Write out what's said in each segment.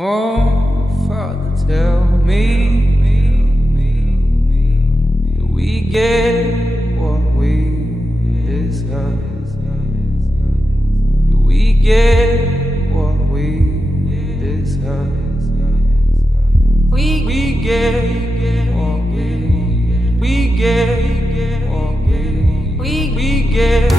Oh, Father, tell me, do we get what we deserve? Do we get what we deserve? We get what we get what we get.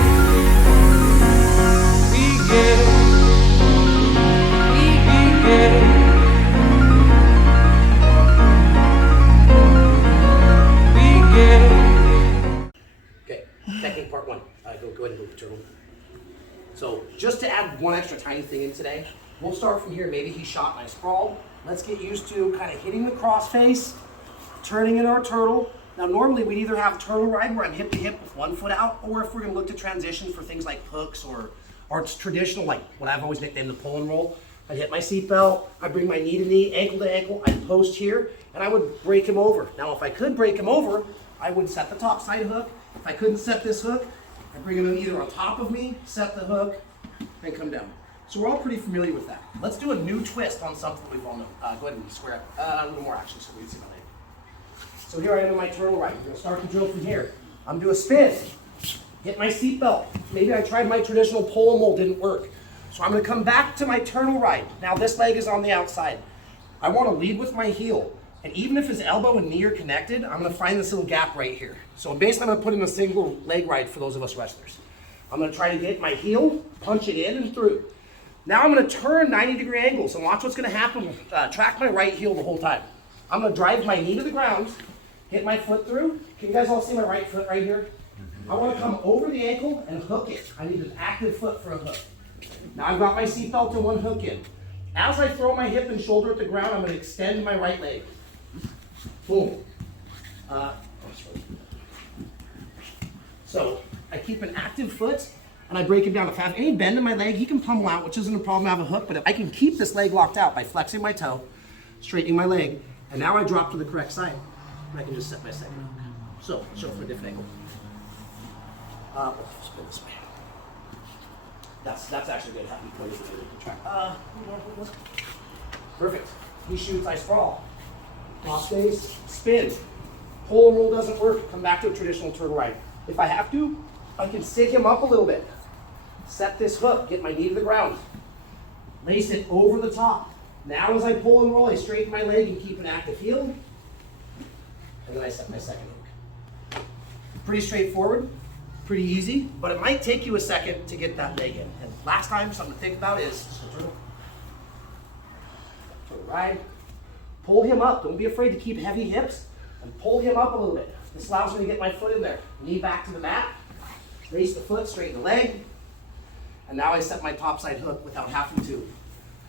Okay, technique part one. Go ahead and move the turtle. So just to add one extra tiny thing in today, we'll start from here. Maybe he shot and I sprawled. Let's get used to kind of hitting the cross face, turning in our turtle. Now normally we'd either have turtle ride where I'm hip to hip with one foot out, or if we're gonna look to transition for things like hooks or it's traditional, like what I've always nicknamed the pull and roll. I'd hit my seatbelt, I'd bring my knee to knee, ankle to ankle, I'd post here, and I would break him over. Now if I could break him over, I would set the top side hook. If I couldn't set this hook, I'd bring him either on top of me, set the hook, and come down. So we're all pretty familiar with that. Let's do a new twist on something we've all known. Go ahead and square up a little more actually so we can see my leg. So here I am in my turtle ride. We're gonna start the drill from here. I'm gonna do a spin, hit my seatbelt. Maybe I tried my traditional pull and roll, didn't work. So I'm gonna come back to my turtle ride. Now this leg is on the outside. I wanna lead with my heel. And even if his elbow and knee are connected, I'm gonna find this little gap right here. So basically I'm gonna put in a single leg ride for those of us wrestlers. I'm gonna try to get my heel, punch it in and through. Now I'm gonna turn 90-degree angles and watch what's gonna happen. Track my right heel the whole time. I'm gonna drive my knee to the ground, hit my foot through. Can you guys all see my right foot right here? I wanna come over the ankle and hook it. I need an active foot for a hook. Now I've got my seatbelt and one hook in. As I throw my hip and shoulder at the ground, I'm gonna extend my right leg. Boom. So I keep an active foot and I break it down. If I have any bend in my leg, he can pummel out, which isn't a problem. I have a hook, but if I can keep this leg locked out by flexing my toe, straightening my leg, and now I drop to the correct side, and I can just set my second hook. So, show from a different angle. We'll spin this way. That's actually good. Happy place to track. Perfect. He shoots, I sprawl. Cross face, spin. Pull and roll doesn't work. Come back to a traditional turtle ride. If I have to, I can sit him up a little bit. Set this hook, get my knee to the ground. Lace it over the top. Now as I pull and roll, I straighten my leg and keep an active heel. And then I set my second hook. Pretty straightforward, pretty easy, but it might take you a second to get that leg in. And last time, something to think about is turtle ride. Pull him up. Don't be afraid to keep heavy hips and pull him up a little bit. This allows me to get my foot in there. Knee back to the mat. Raise the foot, straighten the leg. And now I set my top side hook without having to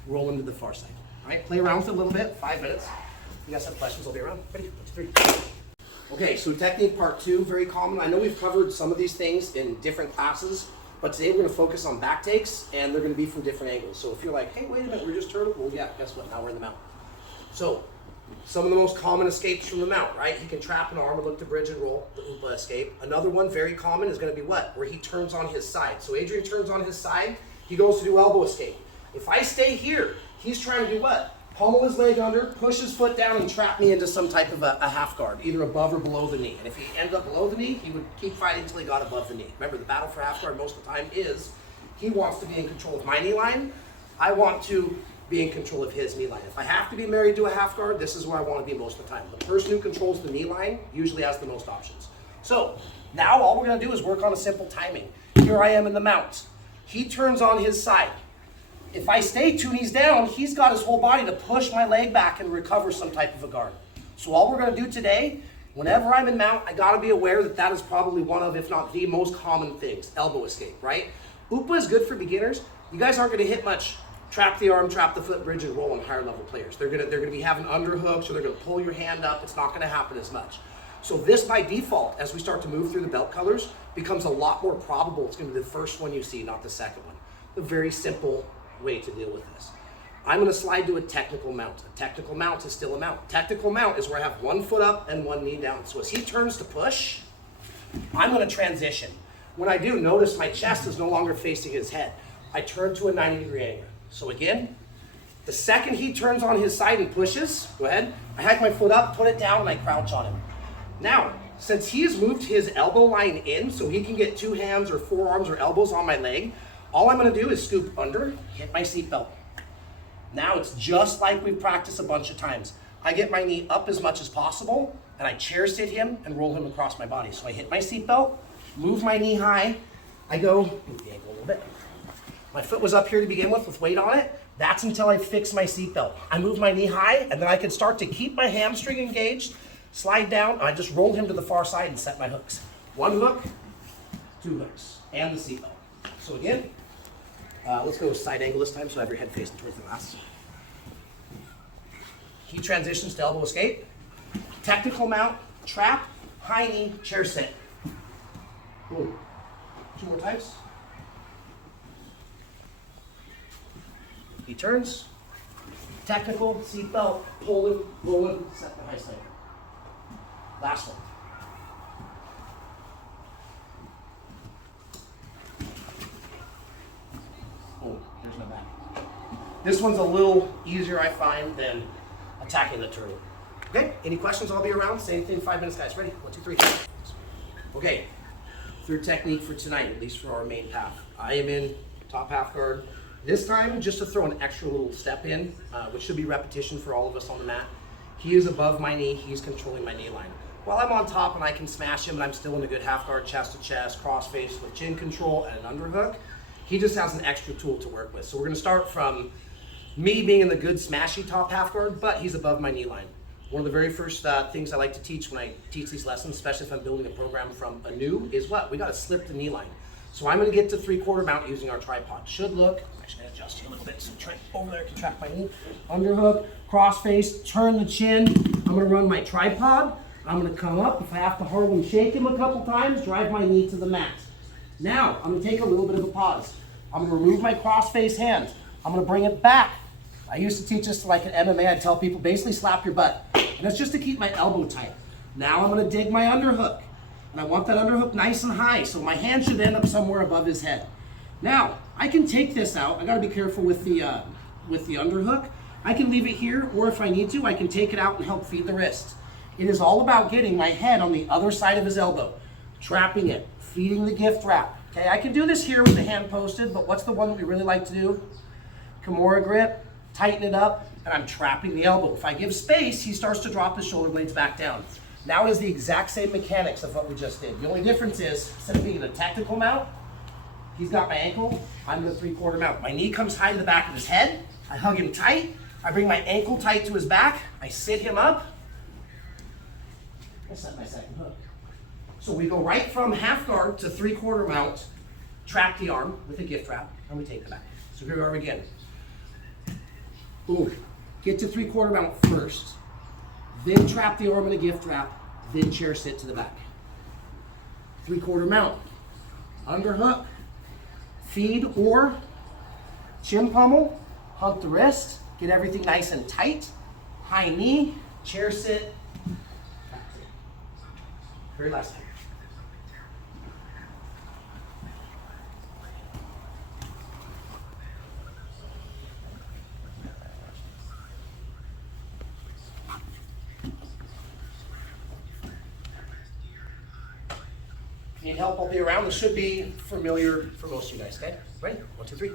roll into the far side. All right, play around with it a little bit, 5 minutes. If you guys have questions, I'll be around. Ready? 1, 2, 3. Okay, so technique part 2, very common. I know we've covered some of these things in different classes, but today we're gonna focus on back takes and they're gonna be from different angles. So if you're like, hey, wait a minute, we're just turtle. Well, yeah, guess what? Now we're in the mount. So, some of the most common escapes from the mount, right? He can trap an arm or look to bridge and roll, the Upa escape. Another one, very common, is gonna be what? Where he turns on his side. So Adrian turns on his side, he goes to do elbow escape. If I stay here, he's trying to do what? Pummel his leg under, push his foot down, and trap me into some type of a half guard, either above or below the knee. And if he ended up below the knee, he would keep fighting until he got above the knee. Remember, the battle for half guard most of the time is he wants to be in control of my knee line, I want to be in control of his knee line. If I have to be married to a half guard, this is where I want to be most of the time. The person who controls the knee line usually has the most options. So now all we're going to do is work on a simple timing. Here I am in the mount. He turns on his side. If I stay 2 knees down, he's got his whole body to push my leg back and recover some type of a guard. So all we're going to do today, whenever I'm in mount, I got to be aware that that is probably one of, if not the most common things, elbow escape, right? Upa is good for beginners. You guys aren't going to hit much trap the arm, trap the foot, bridge and roll on higher level players. They're gonna be having underhooks, or they're gonna pull your hand up. It's not gonna happen as much. So this by default, as we start to move through the belt colors, becomes a lot more probable it's gonna be the first one you see, not the second one. A very simple way to deal with this. I'm gonna slide to a technical mount. A technical mount is still a mount. Technical mount is where I have 1 foot up and 1 knee down. So as he turns to push, I'm gonna transition. When I do, notice my chest is no longer facing his head. I turn to a 90-degree angle. So again, The second he turns on his side and pushes, go ahead, I hike my foot up, put it down, and I crouch on him. Now, since he's moved his elbow line in so he can get 2 hands or forearms or elbows on my leg, all I'm gonna do is scoop under, hit my seatbelt. Now it's just like we've practiced a bunch of times. I get my knee up as much as possible, and I chair sit him and roll him across my body. So I hit my seatbelt, move my knee high, I go, move the ankle a little bit. My foot was up here to begin with weight on it. That's until I fix my seatbelt. I move my knee high, and then I can start to keep my hamstring engaged, slide down, I just roll him to the far side and set my hooks. 1 hook, 2 hooks, and the seatbelt. So again, let's go side angle this time so I have your head facing towards the glass. He transitions to elbow escape. Technical mount, trap, high knee, chair sit. Boom. 2 more times. He turns. Technical, seatbelt, pull him, roll him, set the high side. Last one. Oh, there's my back. This one's a little easier, I find, than attacking the turtle. Okay, any questions? I'll be around. Same thing, 5 minutes, guys. Ready? 1, 2, 3. Okay, third technique for tonight, at least for our main path. I am in top half guard. This time, just to throw an extra little step in, which should be repetition for all of us on the mat. He is above my knee. He's controlling my knee line. While I'm on top and I can smash him and I'm still in a good half guard, chest to chest, cross face with chin control and an underhook, he just has an extra tool to work with. So we're gonna start from me being in the good smashy top half guard, but he's above my knee line. One of the very first things I like to teach when I teach these lessons, especially if I'm building a program from anew, is what? We gotta slip the knee line. So I'm gonna get to 3/4 mount using our tripod. Should look, I'm actually gonna adjust you a little bit, so try over there, contract my knee. Underhook, cross face, turn the chin. I'm gonna run my tripod. I'm gonna come up. If I have to hardly shake him a couple times, drive my knee to the mat. Now, I'm gonna take a little bit of a pause. I'm gonna remove my cross face hands. I'm gonna bring it back. I used to teach this like at MMA. I'd tell people, basically slap your butt. And that's just to keep my elbow tight. Now I'm gonna dig my underhook. And I want that underhook nice and high, so my hand should end up somewhere above his head. Now, I can take this out. I gotta be careful with the underhook. I can leave it here, or if I need to, I can take it out and help feed the wrist. It is all about getting my head on the other side of his elbow, trapping it, feeding the gift wrap. Okay, I can do this here with the hand posted, but what's the one that we really like to do? Kimura grip, tighten it up, and I'm trapping the elbow. If I give space, he starts to drop his shoulder blades back down. Now it is the exact same mechanics of what we just did. The only difference is, instead of being in a technical mount, he's got my ankle, I'm in a 3/4 mount. My knee comes high to the back of his head, I hug him tight, I bring my ankle tight to his back, I sit him up, I set my second hook. So we go right from half guard to 3/4 mount, trap the arm with a gift wrap, and we take the back. So here we are again. Boom. Get to 3/4 mount first. Then trap the arm in a gift wrap, then chair sit to the back. 3/4 mount. Underhook. Feed or chin pummel. Hump the wrist. Get everything nice and tight. High knee. Chair sit. Very last time. Need help, I'll be around. This should be familiar for most of you guys, okay? Ready? 1, 2, 3.